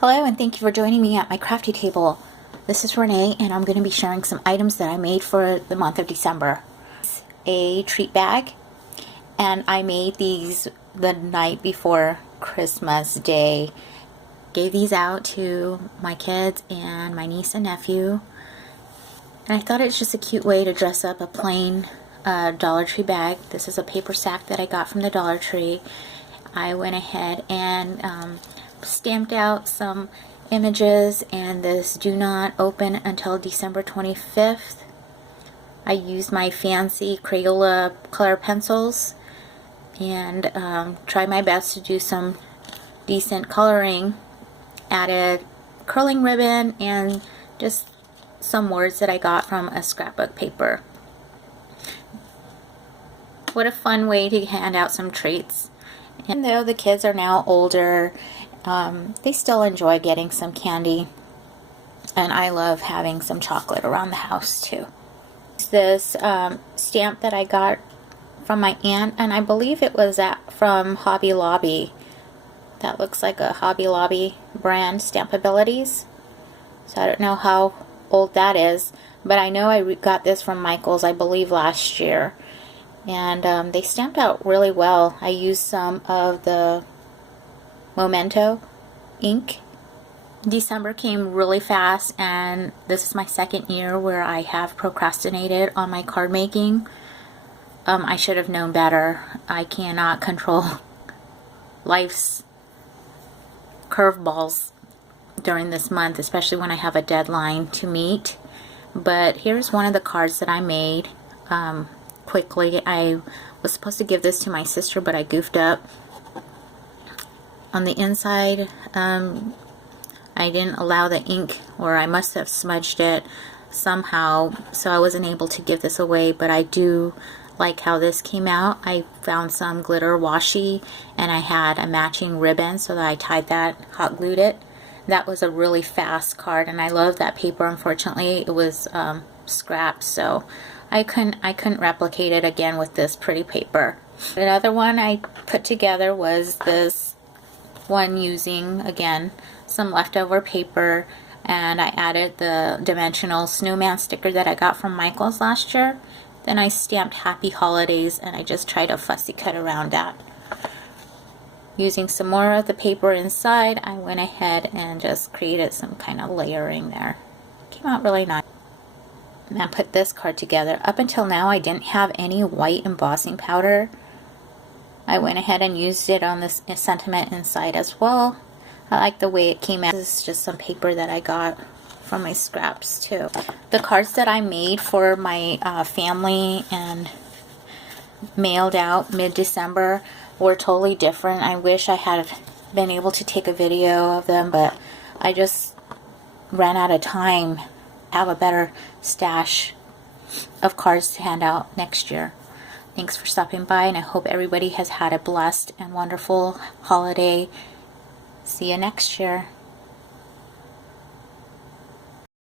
Hello and thank you for joining me at my crafty table. This is Renee and I'm going to be sharing some items that I made for the month of December. A treat bag, and I made these the night before Christmas Day. Gave these out to my kids and my niece and nephew. And I thought it's just a cute way to dress up a plain Dollar Tree bag. This is a paper sack that I got from the Dollar Tree. I went ahead and stamped out some images, and this do not open until December 25th. I used my fancy Crayola color pencils and tried my best to do some decent coloring. Added curling ribbon and just some words that I got from a scrapbook paper. What a fun way to hand out some treats. And though the kids are now older, they still enjoy getting some candy, and I love having some chocolate around the house too. This stamp that I got from my aunt, and I believe it was from Hobby Lobby. That looks like a Hobby Lobby brand, Stampabilities. So I don't know how old that is, but I know I got this from Michael's, I believe, last year. And they stamped out really well. I used some of the Memento ink. December came really fast, and this is my second year where I have procrastinated on my card making. I should have known better. I cannot control life's curveballs during this month, especially when I have a deadline to meet. But here's one of the cards that I made quickly. I was supposed to give this to my sister, but I goofed up. On the inside, I didn't allow the ink, or I must have smudged it somehow, so I wasn't able to give this away, but I do like how this came out. I found some glitter washi, and I had a matching ribbon, so that I tied that, hot glued it. That was a really fast card, and I love that paper. Unfortunately, it was scrapped, so I couldn't replicate it again with this pretty paper. Another one I put together was this one using, again, some leftover paper, and I added the dimensional snowman sticker that I got from Michael's last year. Then I stamped Happy Holidays, and I just tried a fussy cut around that. Using some more of the paper inside, I went ahead and just created some kind of layering there. Came out really nice. And I put this card together. Up until now, I didn't have any white embossing powder. I went ahead and used it on this sentiment inside as well. I like the way it came out. This is just some paper that I got from my scraps too. The cards that I made for my family and mailed out mid-December were totally different. I wish I had been able to take a video of them, but I just ran out of time. Have a better stash of cards to hand out next year. Thanks for stopping by, and I hope everybody has had a blessed and wonderful holiday. See you next year.